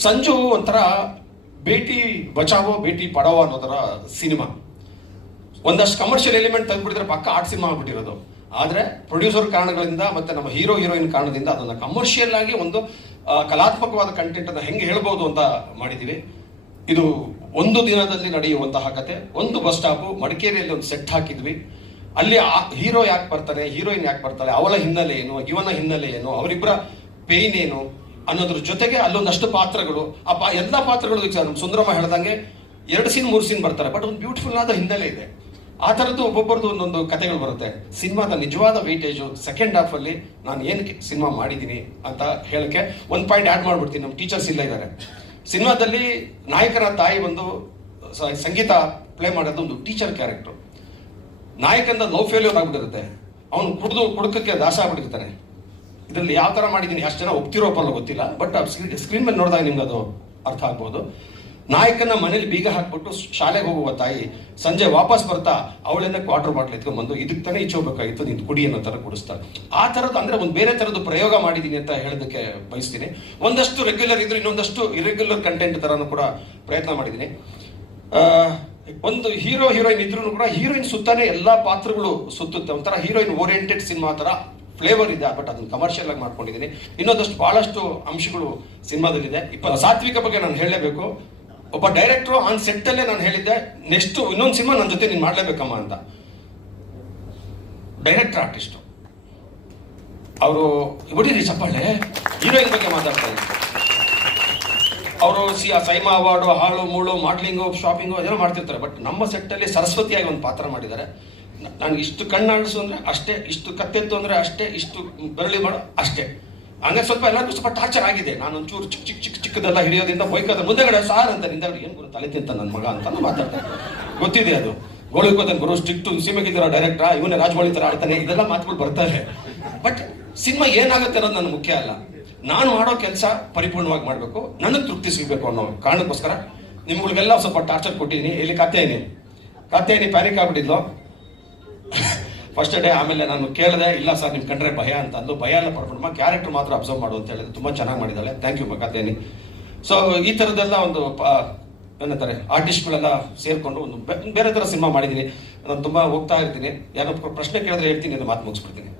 ಸಂಜು ಒಂಥರ ಬೇಟಿ ಬಚಾವೋ ಬೇಟಿ ಪಡಾವೋ ಅನ್ನೋದರ ಸಿನಿಮಾ. ಒಂದಷ್ಟು ಕಮರ್ಷಿಯಲ್ ಎಲಿಮೆಂಟ್ ತಂದ್ಬಿಟ್ಟಿದ್ರೆ ಪಕ್ಕ ಆರ್ಟ್ ಸಿನಿಮಾ ಆಗ್ಬಿಟ್ಟಿರೋದು. ಆದ್ರೆ ಪ್ರೊಡ್ಯೂಸರ್ ಕಾರಣಗಳಿಂದ ಮತ್ತೆ ನಮ್ಮ ಹೀರೋ ಹೀರೋಯಿನ್ ಕಾರಣದಿಂದ ಅದನ್ನ ಕಮರ್ಷಿಯಲ್ ಆಗಿ ಒಂದು ಕಲಾತ್ಮಕವಾದ ಕಂಟೆಂಟ್ ಅನ್ನ ಹೆಂಗೆ ಹೇಳ್ಬೋದು ಅಂತ ಮಾಡಿದ್ದೀವಿ ಇದು ಒಂದು ದಿನದಲ್ಲಿ ನಡೆಯುವಂತಹ ಕತೆ. ಒಂದು ಬಸ್ ಸ್ಟಾಪ್, ಮಡಿಕೇರಿಯಲ್ಲಿ ಒಂದು ಸೆಟ್ ಹಾಕಿದ್ವಿ. ಅಲ್ಲಿ ಹೀರೋ ಯಾಕೆ ಬರ್ತಾರೆ ಹೀರೋಯಿನ್ ಯಾಕೆ ಬರ್ತಾರೆ, ಅವಳ ಹಿನ್ನೆಲೆ ಏನು, ಇವನ ಹಿನ್ನೆಲೆ ಏನು ಅವರಿಬ್ಬರ ಪೇಯ್ನ್ ಏನು ಅನ್ನೋದ್ರ ಜೊತೆಗೆ ಅಲ್ಲೊಂದಷ್ಟು ಪಾತ್ರಗಳು. ಆ ಪಾ ಎಲ್ಲ ಪಾತ್ರಗಳು ವಿಚಾರ. ಸುಂದರಮ್ಮ ಹೇಳ್ದಂಗೆ ಎರಡು ಸೀನ್ ಮೂರು ಸೀನ್ ಬರ್ತಾರೆ. ಬಟ್ ಒಂದು ಬ್ಯೂಟಿಫುಲ್ ಆದ ಹಿನ್ನೆಲೆ ಇದೆ. ಆ ಥರದ್ದು ಒಬ್ಬೊಬ್ಬರದ್ದು ಒಂದೊಂದು ಕಥೆಗಳು ಬರುತ್ತೆ. ಸಿನಿಮಾದ ನಿಜವಾದ ವೈಟೇಜು ಸೆಕೆಂಡ್ ಹಾಫ್ ಅಲ್ಲಿ ನಾನು ಏನು ಸಿನಿಮಾ ಮಾಡಿದ್ದೀನಿ ಅಂತ ಹೇಳಕ್ಕೆ ಒಂದು ಪಾಯಿಂಟ್ ಆ್ಯಡ್ ಮಾಡಿಬಿಡ್ತೀನಿ. ನಮ್ಮ ಟೀಚರ್ಸ್ ಇಲ್ಲ ಇದ್ದಾರೆ. ಸಿನಿಮಾದಲ್ಲಿ ನಾಯಕನ ತಾಯಿ ಒಂದು ಸಂಗೀತ ಪ್ಲೇ ಮಾಡೋದು ಒಂದು ಟೀಚರ್ ಕ್ಯಾರೆಕ್ಟರ್ ನಾಯಕಂದ ಲವ್ ಫೇಲ್ಯೂರ್ ಆಗ್ಬಿಟ್ಟಿರುತ್ತೆ. ಅವನು ಕುಡಿದು ಕುಡುಕಕ್ಕೆ ದಾಸ ಆಗ್ಬಿಟ್ಟಿರ್ತಾನೆ. ಇದರಲ್ಲಿ ಯಾವ ತರ ಮಾಡಿದ್ದೀನಿ ಅಷ್ಟು ಜನ ಒಪ್ತಿರೋ ಒಪ್ಪಲ್ಲ ಗೊತ್ತಿಲ್ಲ ಬಟ್ ಸ್ಕ್ರೀನ್ ಮೇಲೆ ನೋಡಿದಾಗ ನಿಮ್ಗೆ ಅದು ಅರ್ಥ ಆಗ್ಬೋದು. ನಾಯಕನ ಮನೇಲಿ ಬೀಗ ಹಾಕ್ಬಿಟ್ಟು ಶಾಲೆಗೆ ಹೋಗುವ ತಾಯಿ ಸಂಜೆ ವಾಪಸ್ ಬರ್ತಾ ಅವಳನ್ನ ಕ್ವಾರ್ಟರ್ ಬಾಟ್ಲ್ ಎತ್ಕೊಂಡ್ಬಂದು ಇದಕ್ಕೆ ತಾನೇ ಈಚೆ ಹೋಗ್ಬೇಕಾಗಿತ್ತು ನಿಂತು ಕುಡಿ ಅನ್ನೋ ತರ ಕುಡಿಸ್ತಾರೆ ಆ ಥರದ್ದು ಅಂದರೆ ಒಂದು ಬೇರೆ ಥರದ್ದು ಪ್ರಯೋಗ ಮಾಡಿದ್ದೀನಿ ಅಂತ ಹೇಳೋದಕ್ಕೆ ಬಯಸ್ತೀನಿ. ಒಂದಷ್ಟು ರೆಗ್ಯುಲರ್ ಇದ್ರೆ ಇನ್ನೊಂದಷ್ಟು ಇರೆಗ್ಯುಲರ್ ಕಂಟೆಂಟ್ ಥರನೂ ಕೂಡ ಪ್ರಯತ್ನ ಮಾಡಿದ್ದೀನಿ ಒಂದು ಹೀರೋ ಹೀರೋಯಿನ್ ಇದ್ರೂ ಕೂಡ ಹೀರೋಯಿನ್ ಸುತ್ತಾನೆ ಎಲ್ಲಾ ಪಾತ್ರಗಳು ಸುತ್ತುತ್ತೆ. ಒಂಥರ ಹೀರೋಯಿನ್ ಓರಿಯೆಂಟೆಡ್ ಸಿನಿಮಾ ತರ ಫ್ಲೇವರ್ ಇದೆ ಬಟ್ ಅದನ್ನ ಕಮರ್ಷಿಯಲ್ ಆಗಿ ಮಾಡ್ಕೊಂಡಿದ್ದೀನಿ ಇನ್ನೊಂದಷ್ಟು ಭಾಳಷ್ಟು ಅಂಶಗಳು ಸಿನಿಮಾದಲ್ಲಿದೆ. ಇಪ್ಪತ್ತು ಸಾತ್ವಿಕ ಬಗ್ಗೆ ನಾನು ಹೇಳಲೇಬೇಕು. ಒಬ್ಬ ಡೈರೆಕ್ಟ್ರು ಆನ್ ಸೆಟ್ ಅಲ್ಲೇ ನಾನು ಹೇಳಿದ್ದೆ ನೆಕ್ಸ್ಟ್ ಇನ್ನೊಂದು ಸಿನಿಮಾ ನನ್ನ ಜೊತೆ ನೀನು ಮಾಡಲೇಬೇಕಮ್ಮ ಅಂತ. ಡೈರೆಕ್ಟರ್ ಆರ್ಟಿಸ್ಟು ಅವರು ಬಿಡಿರಿ ಚಪ್ಪಾಳೆ ಹೀರೋಯಿನ್ ಬಗ್ಗೆ ಮಾತಾಡ್ತಾ ಇದ್ದಾರೆ ಅವರು ಸಿ, ಆ ಸೈಮಾ ಅವಾರ್ಡು, ಹಾಳು, ಮೂಳು ಮಾಡ್ಲಿಂಗು ಶಾಪಿಂಗು ಅದೆಲ್ಲ ಮಾಡ್ತಿರ್ತಾರೆ. ಬಟ್ ನಮ್ಮ ಸೆಟ್ಟಲ್ಲಿ ಸರಸ್ವತಿಯಾಗಿ ಒಂದು ಪಾತ್ರ ಮಾಡಿದ್ದಾರೆ. ನಾನು ಇಷ್ಟು ಕಣ್ಣಾಡಿಸು ಅಂದರೆ ಅಷ್ಟೇ, ಇಷ್ಟು ಕತ್ತೆತ್ತು ಅಂದರೆ ಅಷ್ಟೇ, ಇಷ್ಟು ಬೆರಳಿ ಮಾಡೋ ಅಷ್ಟೇ. ಹಂಗೆ ಸ್ವಲ್ಪ ಎಲ್ಲರಿಗೂ ಸ್ವಲ್ಪ ಟಾರ್ಚರ್ ಆಗಿದೆ. ನಾನು ಒಂಚೂರು ಚಿಕ್ಕ ಚಿಕ್ಕ ಚಿಕ್ಕ ಚಿಕ್ಕದೆಲ್ಲ ಹಿಡಿಯೋದ್ರಿಂದ ಬೈಕದ ಮುಂದೆಗಡೆ ಸಾರ್ ಅಂತ ನಿಂದಗಡೆ ಏನು ಗುರು ತಲೆ ತಿಂತ ನನ್ನ ಮಗ ಅಂತ ಮಾತಾಡ್ತಾರೆ ಗೊತ್ತಿದೆ ಅದು. ಗೋಳಿಕೋತನ ಗುರು, ಸ್ಟ್ರಿಕ್ಟು ಸೀಮೆಗಿದ್ದೀರೋ ಡೈರೆಕ್ಟ್ರಾ ಇವನೇ ರಾಜಮೌಳಿ ಥರ ಆಡ್ತಾನೆ, ಇದೆಲ್ಲ ಮಾತುಗಳು ಬರ್ತಾರೆ. ಬಟ್ ಸಿನಿಮಾ ಏನಾಗುತ್ತೆ ಅನ್ನೋದು ನನ್ನ ಮುಖ್ಯ ಅಲ್ಲ. ನಾನು ಮಾಡೋ ಕೆಲಸ ಪರಿಪೂರ್ಣವಾಗಿ ಮಾಡಬೇಕು. ನನಗೆ ತೃಪ್ತಿ ಸಿಗಬೇಕು ಅನ್ನೋ ಕಾರಣಕ್ಕೋಸ್ಕರ ನಿಮ್ಗಳಿಗೆಲ್ಲ ಸ್ವಲ್ಪ ಟಾರ್ಚರ್ ಕೊಟ್ಟಿದ್ದೀನಿ. ಇಲ್ಲಿ ಕತೆ ಏನಿ ಪ್ಯಾನಿಕ್ ಆಗ್ಬಿಟ್ಟಿದ್ಲು. ಫಸ್ಟ್ ಡೇ ಆಮೇಲೆ ನಾನು ಕೇಳಿದೆ, ಇಲ್ಲ ಸರ್ ನಿಮ್ ಕಂಡ್ರೆ ಭಯ ಅಂತ ಅಂದು ಭಯ ಎಲ್ಲ ಪಡ್ಬಿಡಮ್ಮ ಕ್ಯಾರೆಕ್ಟರ್ ಮಾತ್ರ ಅಬ್ಸರ್ವ್ ಮಾಡು ಅಂತ ಹೇಳಿದ್ರೆ. ತುಂಬಾ ಚೆನ್ನಾಗಿ ಮಾಡಿದ್ದಾಳೆ. ಥ್ಯಾಂಕ್ ಯು ಕಾತ್ಯಾಯಿನಿ ಸೊ ಈ ಥರದ್ದೆಲ್ಲ ಒಂದು ಏನಂತಾರೆ ಆರ್ಟಿಸ್ಟ್ಗಳೆಲ್ಲ ಸೇರ್ಕೊಂಡು ಒಂದು ಬೇರೆ ಥರ ಸಿನಿಮಾ ಮಾಡಿದ್ದೀನಿ. ನಾನು ತುಂಬಾ ಹೋಗ್ತಾ ಇರ್ತೀನಿ. ಯಾರೋ ಪ್ರಶ್ನೆ ಕೇಳಿದ್ರೆ ಹೇಳ್ತೀನಿ ಮಾತು ಮುಗಿಸ್ಬಿಡ್ತೀನಿ.